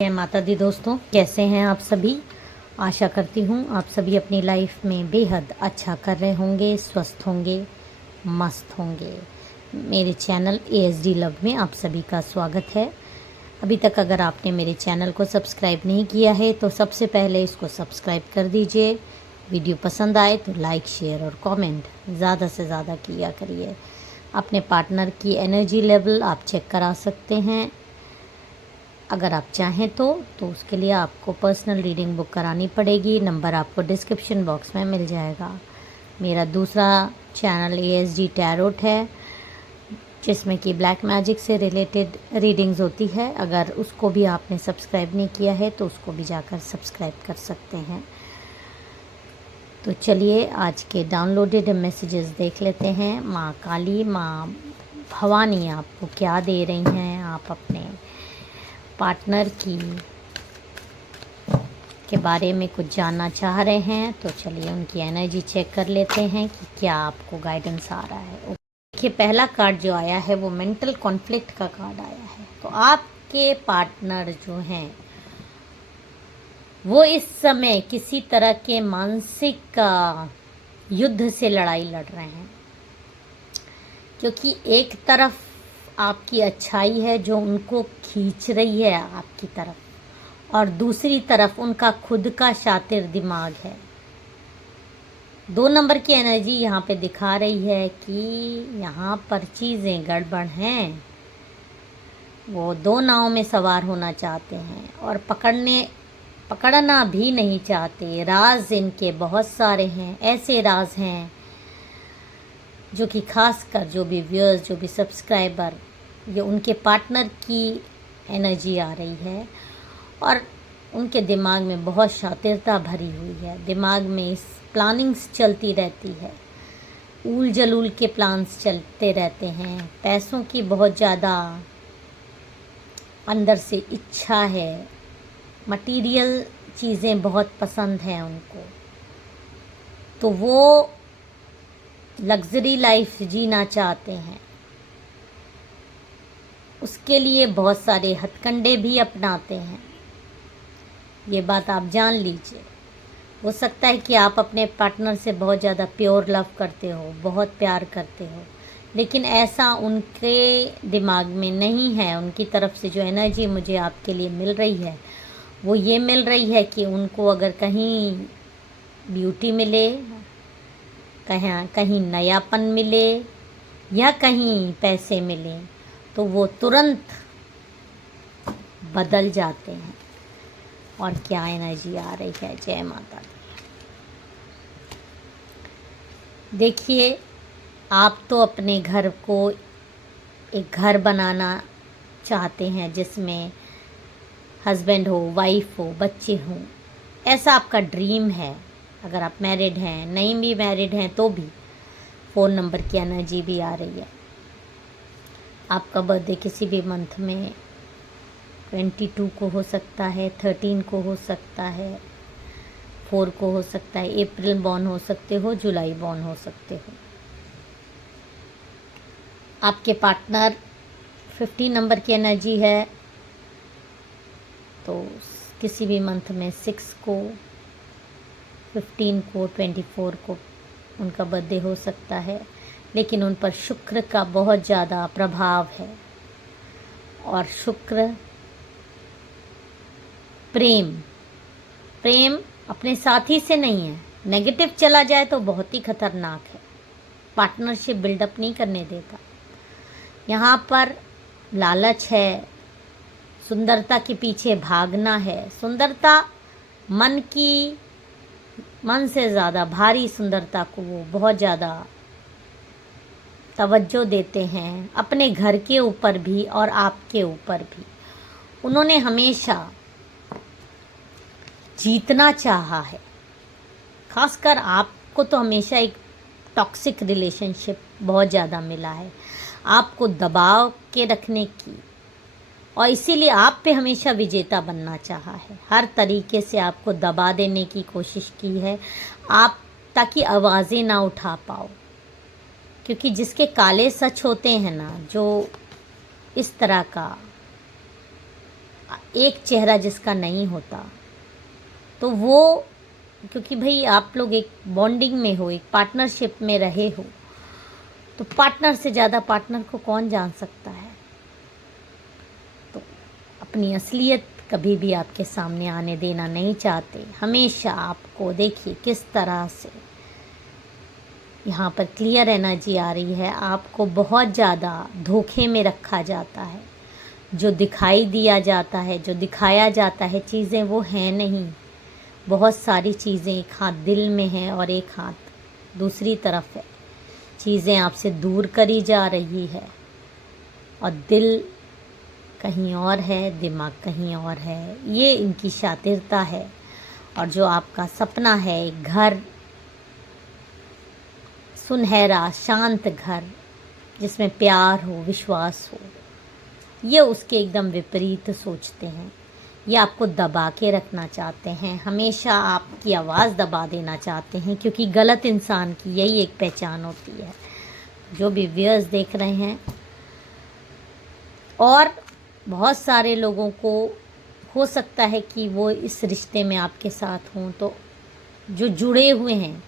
जय माता दी दोस्तों, कैसे हैं आप सभी। आशा करती हूँ आप सभी अपनी लाइफ में बेहद अच्छा कर रहे होंगे, स्वस्थ होंगे, मस्त होंगे। मेरे चैनल ASD लव में आप सभी का स्वागत है। अभी तक अगर आपने मेरे चैनल को सब्सक्राइब नहीं किया है तो सबसे पहले इसको सब्सक्राइब कर दीजिए। वीडियो पसंद आए तो लाइक, शेयर और कमेंट ज़्यादा से ज़्यादा किया करिए। अपने पार्टनर की एनर्जी लेवल आप चेक करा सकते हैं अगर आप चाहें तो उसके लिए आपको पर्सनल रीडिंग बुक करानी पड़ेगी। नंबर आपको डिस्क्रिप्शन बॉक्स में मिल जाएगा। मेरा दूसरा चैनल ASD टैरोट है, जिसमें कि ब्लैक मैजिक से रिलेटेड रीडिंग्स होती है। अगर उसको भी आपने सब्सक्राइब नहीं किया है तो उसको भी जाकर सब्सक्राइब कर सकते हैं। तो चलिए आज के डाउनलोडेड मैसेजेस देख लेते हैं। माँ काली, माँ भवानी आपको क्या दे रही हैं। आप अपने पार्टनर के बारे में कुछ जानना चाह रहे हैं तो चलिए उनकी एनर्जी चेक कर लेते हैं कि क्या आपको गाइडेंस आ रहा है। देखिए, पहला कार्ड जो आया है वो मेंटल कॉन्फ्लिक्ट का कार्ड आया है। तो आपके पार्टनर जो हैं वो इस समय किसी तरह के मानसिक युद्ध से लड़ाई लड़ रहे हैं, क्योंकि एक तरफ आपकी अच्छाई है जो उनको खींच रही है आपकी तरफ, और दूसरी तरफ उनका खुद का शातिर दिमाग है। 2 नंबर की एनर्जी यहाँ पे दिखा रही है कि यहाँ पर चीज़ें गड़बड़ हैं। वो 2 नाव में सवार होना चाहते हैं और पकड़ना भी नहीं चाहते। राज इनके बहुत सारे हैं, ऐसे राज हैं जो कि खासकर जो भी व्यूअर्स, जो भी सब्सक्राइबर, ये उनके पार्टनर की एनर्जी आ रही है और उनके दिमाग में बहुत शातिरता भरी हुई है। दिमाग में इस प्लानिंग्स चलती रहती है, ऊल जलूल के प्लान्स चलते रहते हैं। पैसों की बहुत ज़्यादा अंदर से इच्छा है, मटेरियल चीज़ें बहुत पसंद हैं उनको, तो वो लग्जरी लाइफ जीना चाहते हैं। उसके लिए बहुत सारे हथकंडे भी अपनाते हैं। ये बात आप जान लीजिए। हो सकता है कि आप अपने पार्टनर से बहुत ज़्यादा प्योर लव करते हो, बहुत प्यार करते हो, लेकिन ऐसा उनके दिमाग में नहीं है। उनकी तरफ से जो एनर्जी मुझे आपके लिए मिल रही है वो ये मिल रही है कि उनको अगर कहीं ब्यूटी मिले, कहीं नयापन मिले या कहीं पैसे मिले तो वो तुरंत बदल जाते हैं। और क्या एनर्जी आ रही है। जय माता दी। देखिए, आप तो अपने घर को एक घर बनाना चाहते हैं जिसमें हस्बैंड हो, वाइफ हो, बच्चे हों। ऐसा आपका ड्रीम है। अगर आप मैरिड हैं, नहीं भी मैरिड हैं तो भी 4 नंबर की एनर्जी भी आ रही है। आपका बर्थडे किसी भी मंथ में 22 को हो सकता है, 13 को हो सकता है, 4 को हो सकता है, अप्रैल बॉर्न हो सकते हो, जुलाई बॉर्न हो सकते हो। आपके पार्टनर 15 नंबर की एनर्जी है तो किसी भी मंथ में 6 को, 15 को, 24 को उनका बर्थडे हो सकता है। लेकिन उन पर शुक्र का बहुत ज़्यादा प्रभाव है और शुक्र प्रेम अपने साथी से नहीं है। नेगेटिव चला जाए तो बहुत ही खतरनाक है, पार्टनरशिप बिल्डअप नहीं करने देता। यहाँ पर लालच है, सुंदरता के पीछे भागना है। सुंदरता मन से ज़्यादा भारी सुंदरता को वो बहुत ज़्यादा तवज्जो देते हैं, अपने घर के ऊपर भी और आपके ऊपर भी। उन्होंने हमेशा जीतना चाहा है। खासकर आपको तो हमेशा एक टॉक्सिक रिलेशनशिप बहुत ज़्यादा मिला है, आपको दबाव के रखने की, और इसीलिए आप पे हमेशा विजेता बनना चाहा है। हर तरीके से आपको दबा देने की कोशिश की है आप, ताकि आवाज़ें ना उठा पाओ। क्योंकि जिसके काले सच होते हैं ना, जो इस तरह का एक चेहरा जिसका नहीं होता, तो वो, क्योंकि भाई आप लोग एक बॉन्डिंग में हो, एक पार्टनरशिप में रहे हो, तो पार्टनर से ज़्यादा पार्टनर को कौन जान सकता है। तो अपनी असलियत कभी भी आपके सामने आने देना नहीं चाहते। हमेशा आपको देखिए किस तरह से यहाँ पर क्लियर एनर्जी आ रही है, आपको बहुत ज़्यादा धोखे में रखा जाता है। जो दिखाई दिया जाता है, जो दिखाया जाता है चीज़ें, वो हैं नहीं। बहुत सारी चीज़ें एक हाथ दिल में है और एक हाथ दूसरी तरफ है। चीज़ें आपसे दूर करी जा रही है और दिल कहीं और है, दिमाग कहीं और है। ये इनकी शातिरता है। और जो आपका सपना है, एक घर, सुनहरा शांत घर जिसमें प्यार हो, विश्वास हो, ये उसके एकदम विपरीत सोचते हैं। ये आपको दबा के रखना चाहते हैं, हमेशा आपकी आवाज़ दबा देना चाहते हैं, क्योंकि गलत इंसान की यही एक पहचान होती है। जो भी व्यूअर्स देख रहे हैं, और बहुत सारे लोगों को हो सकता है कि वो इस रिश्ते में आपके साथ हों, तो जो जुड़े हुए हैं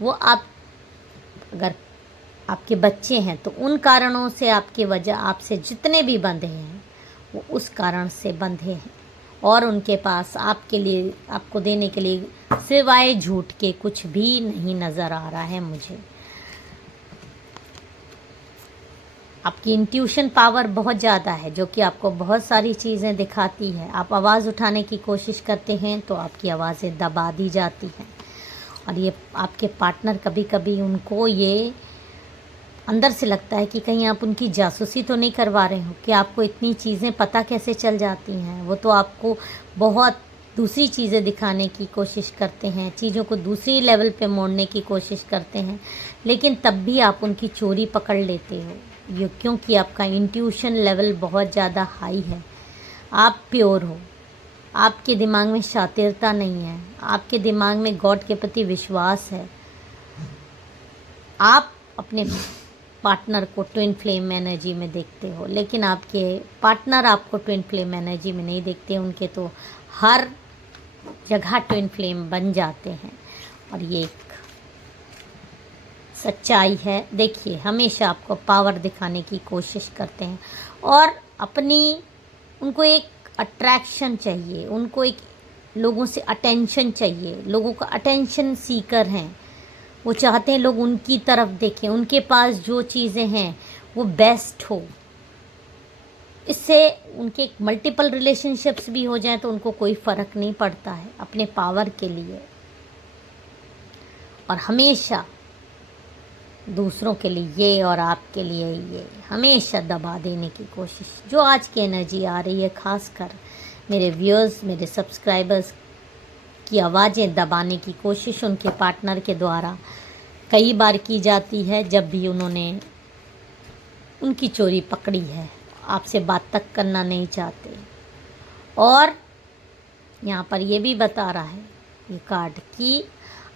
वो आप, अगर आपके बच्चे हैं तो उन कारणों से आपके वजह आपसे जितने भी बंधे हैं वो उस कारण से बंधे हैं, और उनके पास आपके लिए, आपको देने के लिए सिवाय झूठ के कुछ भी नहीं नज़र आ रहा है मुझे। आपकी इंट्यूशन पावर बहुत ज़्यादा है, जो कि आपको बहुत सारी चीज़ें दिखाती है। आप आवाज़ उठाने की कोशिश करते हैं तो आपकी आवाज़ें दबा दी जाती हैं। और ये आपके पार्टनर, कभी कभी उनको ये अंदर से लगता है कि कहीं आप उनकी जासूसी तो नहीं करवा रहे हो, कि आपको इतनी चीज़ें पता कैसे चल जाती हैं। वो तो आपको बहुत दूसरी चीज़ें दिखाने की कोशिश करते हैं, चीज़ों को दूसरी लेवल पे मोड़ने की कोशिश करते हैं, लेकिन तब भी आप उनकी चोरी पकड़ लेते हो। ये क्योंकि आपका इंट्यूशन लेवल बहुत ज़्यादा हाई है। आप प्योर हो, आपके दिमाग में शातिरता नहीं है, आपके दिमाग में गॉड के प्रति विश्वास है। आप अपने पार्टनर को ट्विन फ्लेम एनर्जी में देखते हो, लेकिन आपके पार्टनर आपको ट्विन फ्लेम एनर्जी में नहीं देखते। उनके तो हर जगह ट्विन फ्लेम बन जाते हैं, और ये एक सच्चाई है। देखिए, हमेशा आपको पावर दिखाने की कोशिश करते हैं, और अपनी, उनको एक अट्रैक्शन चाहिए, उनको एक लोगों से अटेंशन चाहिए। लोगों का अटेंशन सीकर हैं, वो चाहते हैं लोग उनकी तरफ देखें, उनके पास जो चीज़ें हैं वो बेस्ट हो। इससे उनके मल्टीपल रिलेशनशिप्स भी हो जाएं तो उनको कोई फ़र्क नहीं पड़ता है, अपने पावर के लिए। और हमेशा दूसरों के लिए ये और आपके लिए ये हमेशा दबा देने की कोशिश। जो आज की एनर्जी आ रही है, ख़ासकर मेरे व्यूअर्स, मेरे सब्सक्राइबर्स की आवाज़ें दबाने की कोशिश उनके पार्टनर के द्वारा कई बार की जाती है, जब भी उन्होंने उनकी चोरी पकड़ी है, आपसे बात तक करना नहीं चाहते। और यहाँ पर ये भी बता रहा है ये कार्ड कि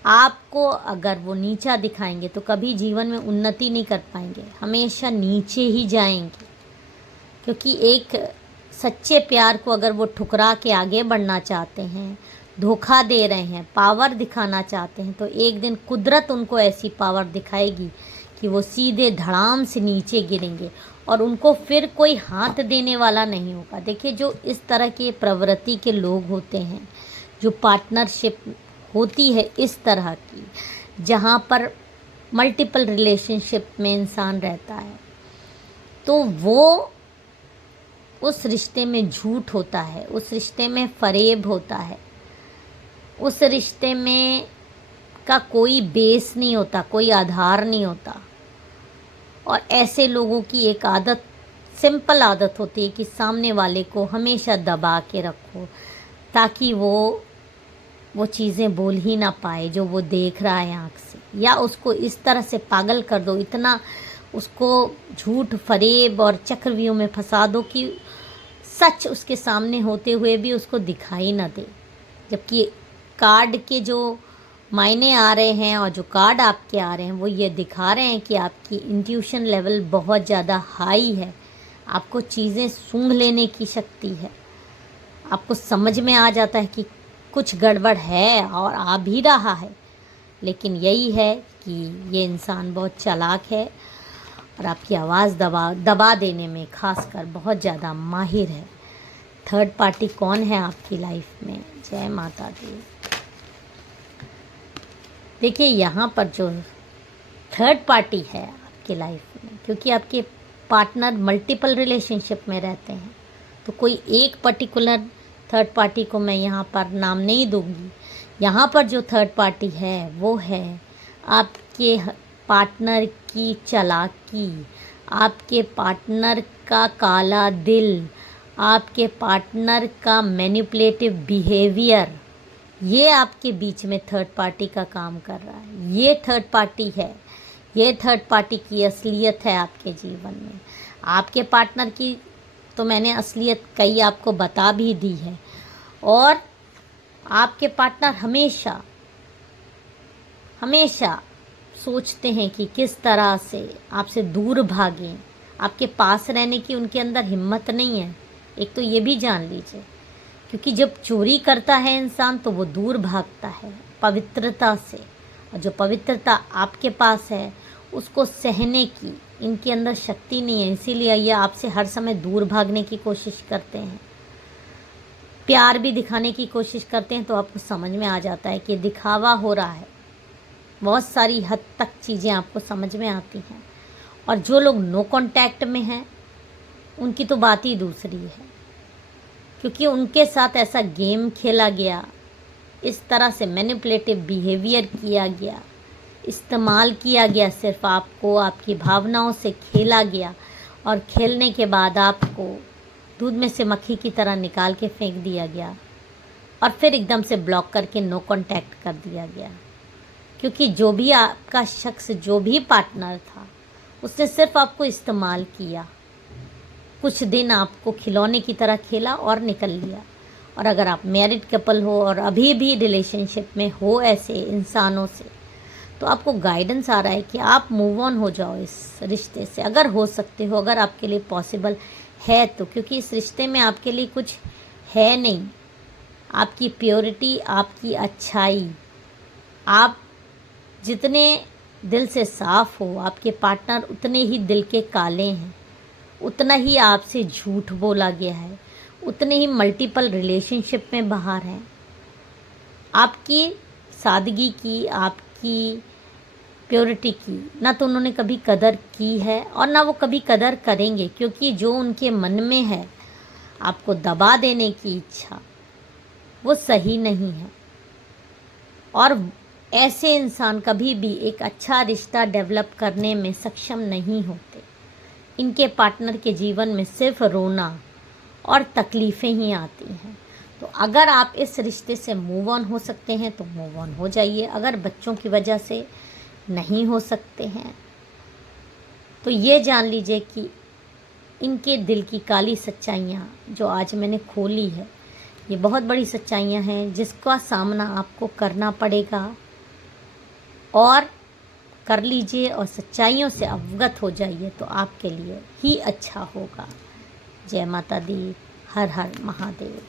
आपको अगर वो नीचा दिखाएंगे तो कभी जीवन में उन्नति नहीं कर पाएंगे, हमेशा नीचे ही जाएंगे। क्योंकि एक सच्चे प्यार को अगर वो ठुकरा के आगे बढ़ना चाहते हैं, धोखा दे रहे हैं, पावर दिखाना चाहते हैं, तो एक दिन कुदरत उनको ऐसी पावर दिखाएगी कि वो सीधे धड़ाम से नीचे गिरेंगे, और उनको फिर कोई हाथ देने वाला नहीं होगा। देखिए, जो इस तरह के प्रवृत्ति के लोग होते हैं, जो पार्टनरशिप होती है इस तरह की, जहाँ पर मल्टीपल रिलेशनशिप में इंसान रहता है, तो वो उस रिश्ते में झूठ होता है, उस रिश्ते में फरेब होता है, उस रिश्ते में का कोई बेस नहीं होता, कोई आधार नहीं होता। और ऐसे लोगों की एक आदत, सिंपल आदत होती है कि सामने वाले को हमेशा दबा के रखो, ताकि वो चीज़ें बोल ही ना पाए जो वो देख रहा है आँख से, या उसको इस तरह से पागल कर दो, इतना उसको झूठ, फरेब और चक्रव्यूह में फंसा दो कि सच उसके सामने होते हुए भी उसको दिखाई ना दे। जबकि कार्ड के जो मायने आ रहे हैं और जो कार्ड आपके आ रहे हैं, वो ये दिखा रहे हैं कि आपकी इंट्यूशन लेवल बहुत ज़्यादा हाई है, आपको चीज़ें सूंघ लेने की शक्ति है। आपको समझ में आ जाता है कि कुछ गड़बड़ है और आ भी रहा है, लेकिन यही है कि ये इंसान बहुत चालाक है और आपकी आवाज़ दबा देने में खासकर बहुत ज़्यादा माहिर है। थर्ड पार्टी कौन है आपकी लाइफ में? जय माता दी। देखिए यहाँ पर जो थर्ड पार्टी है आपकी लाइफ में, क्योंकि आपके पार्टनर मल्टीपल रिलेशनशिप में रहते हैं, तो कोई एक पर्टिकुलर थर्ड पार्टी को मैं यहाँ पर नाम नहीं दूंगी। यहाँ पर जो थर्ड पार्टी है वो है आपके पार्टनर की चालाकी, आपके पार्टनर का काला दिल, आपके पार्टनर का मैनिपुलेटिव बिहेवियर। ये आपके बीच में थर्ड पार्टी का काम कर रहा है। ये थर्ड पार्टी है, ये थर्ड पार्टी की असलियत है आपके जीवन में। आपके पार्टनर की तो मैंने असलियत कई आपको बता भी दी है, और आपके पार्टनर हमेशा हमेशा सोचते हैं कि किस तरह से आपसे दूर भागें। आपके पास रहने की उनके अंदर हिम्मत नहीं है, एक तो ये भी जान लीजिए, क्योंकि जब चोरी करता है इंसान तो वो दूर भागता है पवित्रता से, और जो पवित्रता आपके पास है उसको सहने की इनके अंदर शक्ति नहीं है, इसीलिए ये आपसे हर समय दूर भागने की कोशिश करते हैं। प्यार भी दिखाने की कोशिश करते हैं, तो आपको समझ में आ जाता है कि दिखावा हो रहा है। बहुत सारी हद तक चीज़ें आपको समझ में आती हैं। और जो लोग नो कांटेक्ट में हैं उनकी तो बात ही दूसरी है, क्योंकि उनके साथ ऐसा गेम खेला गया, इस तरह से मैनिपुलेटिव बिहेवियर किया गया, इस्तेमाल किया गया, सिर्फ आपको आपकी भावनाओं से खेला गया, और खेलने के बाद आपको दूध में से मक्खी की तरह निकाल के फेंक दिया गया, और फिर एकदम से ब्लॉक करके नो कांटेक्ट कर दिया गया। क्योंकि जो भी आपका शख्स, जो भी पार्टनर था, उसने सिर्फ आपको इस्तेमाल किया, कुछ दिन आपको खिलौने की तरह खेला और निकल लिया। और अगर आप मैरिड कपल हो और अभी भी रिलेशनशिप में हो ऐसे इंसानों से, तो आपको गाइडेंस आ रहा है कि आप मूव ऑन हो जाओ इस रिश्ते से, अगर हो सकते हो, अगर आपके लिए पॉसिबल है तो। क्योंकि इस रिश्ते में आपके लिए कुछ है नहीं। आपकी प्योरिटी, आपकी अच्छाई, आप जितने दिल से साफ़ हो, आपके पार्टनर उतने ही दिल के काले हैं, उतना ही आपसे झूठ बोला गया है, उतने ही मल्टीपल रिलेशनशिप में बाहर हैं। आपकी सादगी की, आपकी प्योरिटी की ना तो उन्होंने कभी कदर की है और ना वो कभी कदर करेंगे, क्योंकि जो उनके मन में है आपको दबा देने की इच्छा, वो सही नहीं है। और ऐसे इंसान कभी भी एक अच्छा रिश्ता डेवलप करने में सक्षम नहीं होते। इनके पार्टनर के जीवन में सिर्फ रोना और तकलीफ़ें ही आती हैं। तो अगर आप इस रिश्ते से मूव ऑन हो सकते हैं तो मूव ऑन हो जाइए। अगर बच्चों की वजह से नहीं हो सकते हैं तो ये जान लीजिए कि इनके दिल की काली सच्चाइयाँ जो आज मैंने खोली है, ये बहुत बड़ी सच्चाइयाँ हैं जिसका सामना आपको करना पड़ेगा, और कर लीजिए और सच्चाइयों से अवगत हो जाइए तो आपके लिए ही अच्छा होगा। जय माता दी। हर हर महादेव।